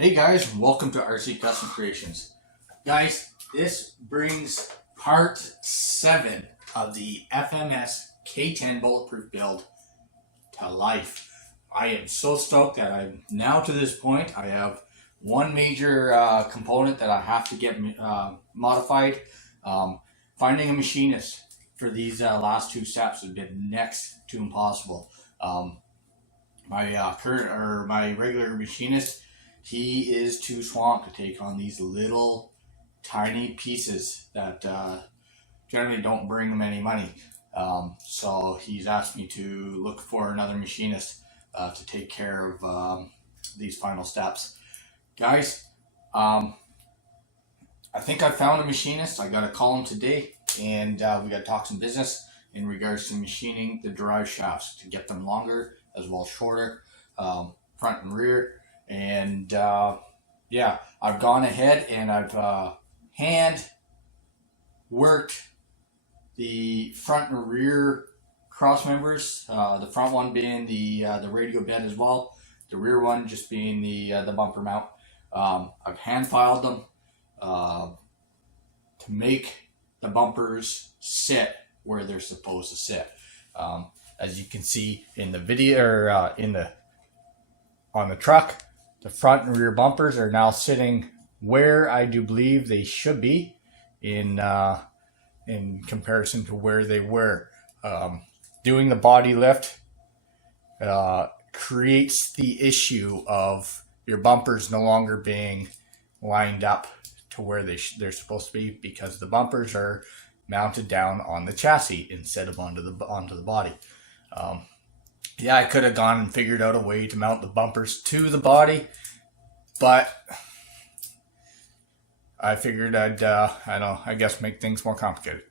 Hey guys, welcome to RC Custom Creations. Guys, this brings part 7 of the FMS K10 bulletproof build to life. I am so stoked that I'm now to this point. I have one major component that I have to get modified. Finding a machinist for these last two steps has been next to impossible. My regular machinist, he is too swamped to take on these little tiny pieces that generally don't bring him any money. So he's asked me to look for another machinist to take care of these final steps. Guys, I think I found a machinist. I got to call him today, and we got to talk some business in regards to machining the drive shafts to get them longer as well as shorter, front and rear. And yeah, I've gone ahead and I've hand worked the front and rear cross members. The front one being the radio bed as well. The rear one just being the bumper mount. I've hand filed them to make the bumpers sit where they're supposed to sit. As you can see in the video, or on the truck, the front and rear bumpers are now sitting where I do believe they should be in comparison to where they were. Doing the body lift creates the issue of your bumpers no longer being lined up to where they're supposed to be, because the bumpers are mounted down on the chassis instead of onto the body. Yeah, I could have gone and figured out a way to mount the bumpers to the body, but I figured I guess make things more complicated.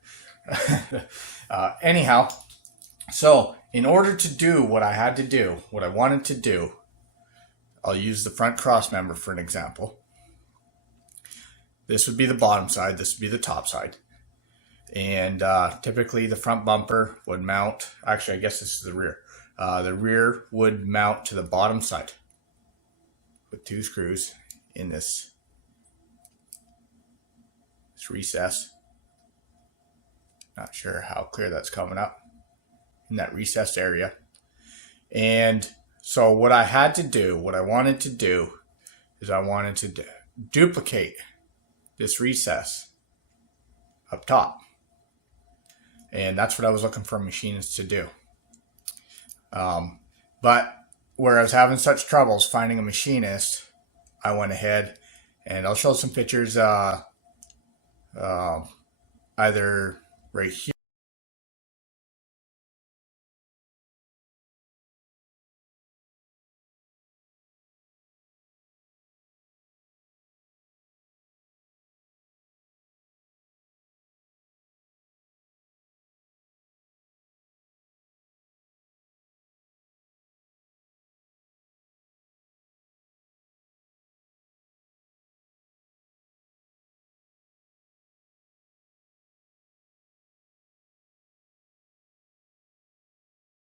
Anyhow, so in order to do what I had to do, what I wanted to do, I'll use the front cross member for an example. This would be the bottom side, this would be the top side. And typically the front bumper would mount, actually I guess this is the rear. The rear would mount to the bottom side with two screws in this recess. Not sure how clear that's coming up in that recessed area. And so what I had to do, what I wanted to do, is I wanted to duplicate this recess up top. And that's what I was looking for machinists to do. But where I was having such troubles finding a machinist, I went ahead and I'll show some pictures either right here.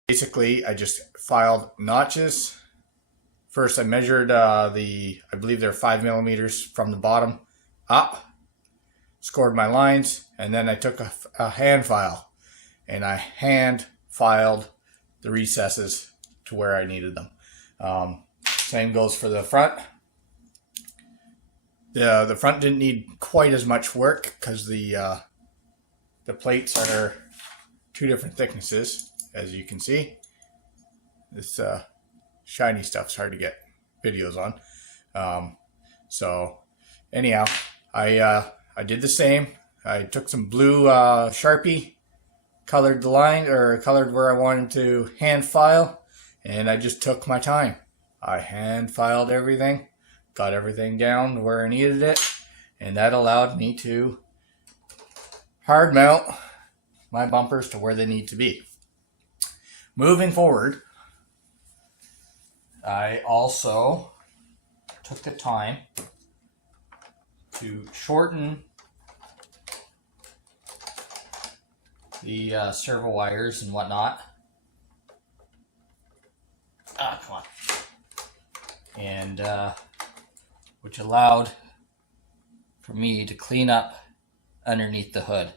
Basically, I just filed notches. First, I measured I believe they're 5 millimeters from the bottom up, scored my lines, and then I took a hand file and I hand filed the recesses to where I needed them. Same goes for the front. The front didn't need quite as much work because the plates are two different thicknesses. As you can see, this shiny stuff's hard to get videos on. So anyhow, I did the same. I took some blue Sharpie, colored the line, or colored where I wanted to hand file, and I just took my time. I hand filed everything, got everything down where I needed it, and that allowed me to hard mount my bumpers to where they need to be. Moving forward, I also took the time to shorten the servo wires and whatnot. Come on. And which allowed for me to clean up underneath the hood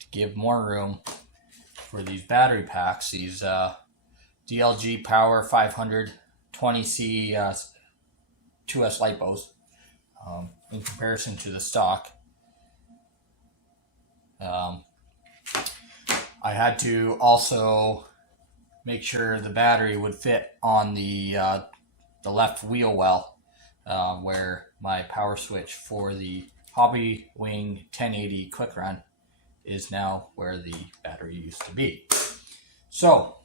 to give more room for these battery packs, these DLG Power 520C 2S Lipos, in comparison to the stock. I had to also make sure the battery would fit on the left wheel well, where my power switch for the Hobby Wing 1080 Quick Run is now where the battery used to be. So,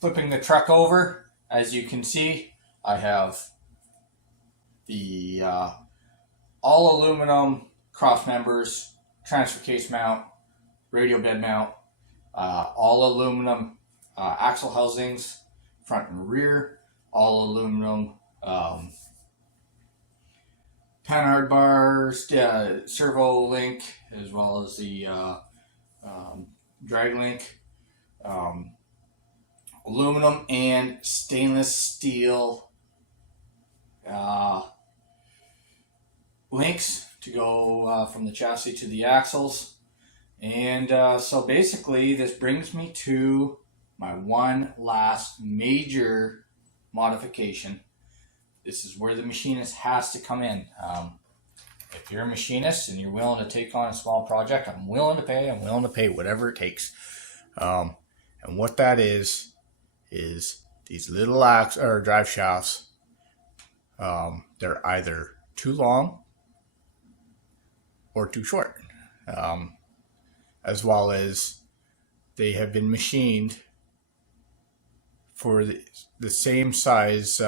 flipping the truck over, as you can see, I have the all aluminum cross members, transfer case mount, radio bed mount, all aluminum axle housings, front and rear, all aluminum panhard bars, servo link, as well as the drag link, aluminum and stainless steel links to go from the chassis to the axles. And so basically this brings me to my one last major modification. This is where the machinist has to come in. If you're a machinist and you're willing to take on a small project, I'm willing to pay whatever it takes. And what that is these little drive shafts. They're either too long or too short. As well as they have been machined for the same size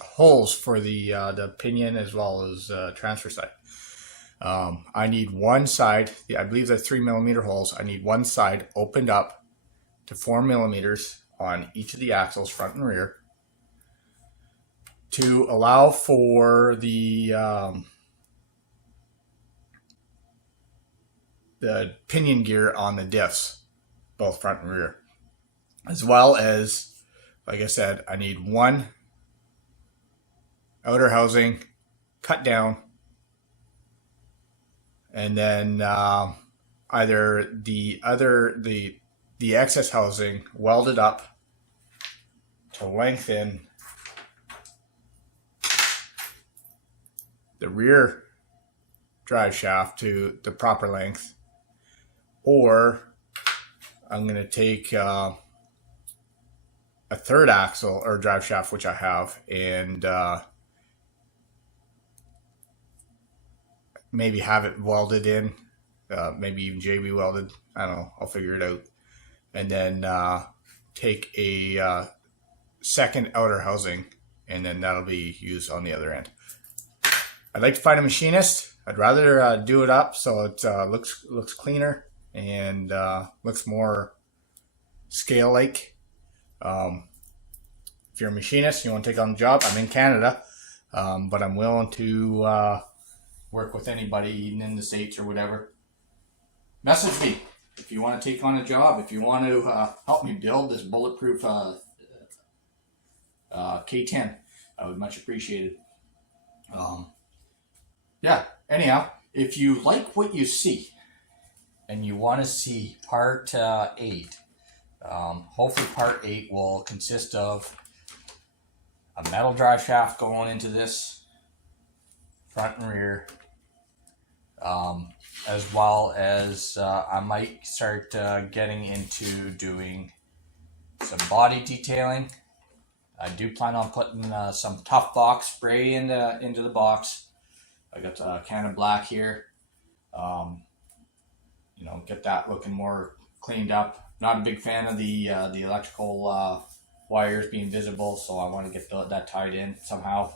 holes for the pinion as well as transfer side. I need one side, I believe they're 3mm holes. I need one side opened up to 4mm on each of the axles, front and rear, to allow for the pinion gear on the diffs, both front and rear. As well as, like I said, I need one outer housing cut down, and then either the excess housing welded up to lengthen the rear drive shaft to the proper length, or I'm going to take a third axle or drive shaft, which I have, and maybe have it welded in, maybe even JB welded. I don't know. I'll figure it out. And then take a second outer housing, and then that'll be used on the other end. I'd like to find a machinist. I'd rather do it up so it looks cleaner and looks more scale-like. If you're a machinist, you want to take on the job, I'm in Canada, but I'm willing to work with anybody, even in the States or whatever. Message me if you want to take on a job, if you want to help me build this bulletproof K10. I would much appreciate it. Yeah, anyhow, if you like what you see and you want to see part 8, hopefully part 8 will consist of a metal drive shaft going into this, front and rear, as well as I might start getting into doing some body detailing. I do plan on putting some Tough Box spray into the box. I got a can of black here. Get that looking more cleaned up. Not a big fan of the electrical wires being visible, so I want to get that tied in somehow.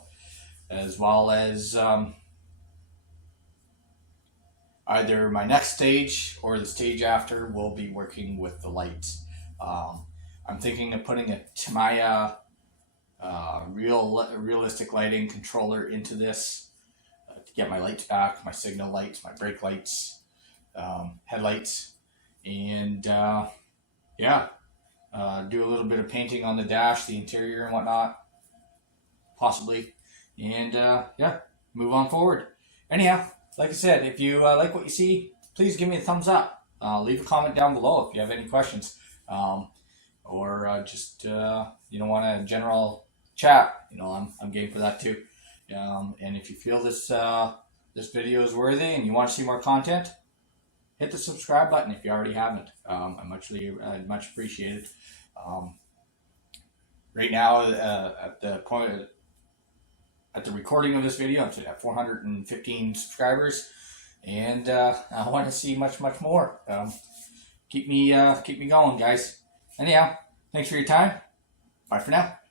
As well as either my next stage or the stage after will be working with the lights. I'm thinking of putting a Tamiya realistic lighting controller into this to get my lights back, my signal lights, my brake lights, headlights, and do a little bit of painting on the dash, the interior and whatnot, possibly, and yeah, move on forward. Anyhow, like I said, if you like what you see, please give me a thumbs up. Leave a comment down below if you have any questions, or just want a general chat. I'm game for that too. And if you feel this this video is worthy and you want to see more content, hit the subscribe button if you already haven't. I much appreciate it. Right now, at the recording of this video, I'm at 415 subscribers, and I want to see much more. Keep me going, guys. Anyhow, thanks for your time. Bye for now.